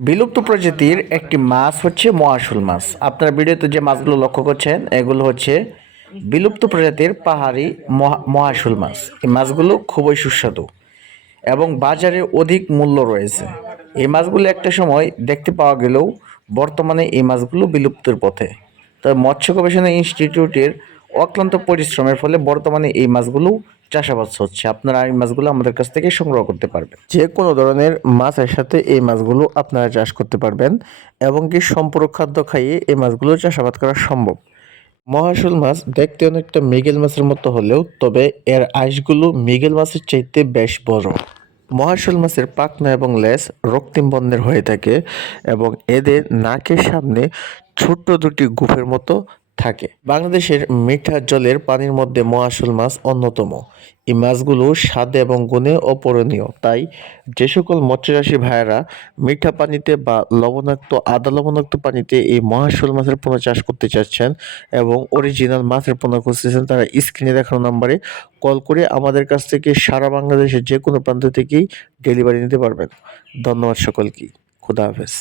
বিলুপ্ত প্রজাতির একটি মাছ হচ্ছে মহাশুল মাছ। আপনারা ভিডিওতে যে মাছগুলো লক্ষ্য করছেন, এগুলো হচ্ছে বিলুপ্ত প্রজাতির পাহাড়ি মহা- মহাশুল মাছ। এই মাছগুলো খুবই সুস্বাদু এবং বাজারে অধিক মূল্য রয়েছে। এই মাছগুলো একটা সময় দেখতে পাওয়া গেলেও বর্তমানে এই মাছগুলো বিলুপ্তির পথে। তবে মৎস্য গবেষণা ইনস্টিটিউটের অক্লান্ত পরিশ্রমের ফলে বর্তমানে এই মাছগুলো চাষাবাদ হচ্ছে, আপনারা এই মাছগুলো আমাদের কাছ থেকে সংগ্রহ করতে পারবেন। যে কোনো ধরনের মাছের সাথে এই মাছগুলো আপনারা চাষ করতে পারবেন এবং কি সম্পূরক খাদ্য খাইয়ে এই মাছগুলো চাষাবাদ করা সম্ভব। মহাশুল মাছ দেখতে অনেকটা মৃগেল মাছের মতো হলেও, তবে এর আঁশগুলো মৃগেল মাছের চাইতে বেশ বড়। মহাশুল মাছের পাখনা এবং লেজ রক্তিম বর্ণের হয়ে থাকে এবং এদের নাকের সামনে ছোট্ট দুটি গুফের মতো থাকে। বাংলাদেশের মিঠা জলের পানির মধ্যে মহাশুল মাছ অন্যতম। এই মাছগুলো স্বাদে এবং গুণে অপরণীয়। তাই যে সকল মৎস্যচাষী ভাইয়েরা মিঠা পানিতে বা লবণাক্ত, আদা লবণাক্ত পানিতে এই মহাশুল মাছের পোনা চাষ করতে চাচ্ছেন এবং অরিজিনাল মাছের পোনা খুঁজতেছেন, তারা স্ক্রিনে দেখানো নাম্বারে কল করে আমাদের কাছ থেকে সারা বাংলাদেশের যে কোনো প্রান্ত থেকেই ডেলিভারি নিতে পারবেন। ধন্যবাদ সকলকে। খুদা হাফেজ।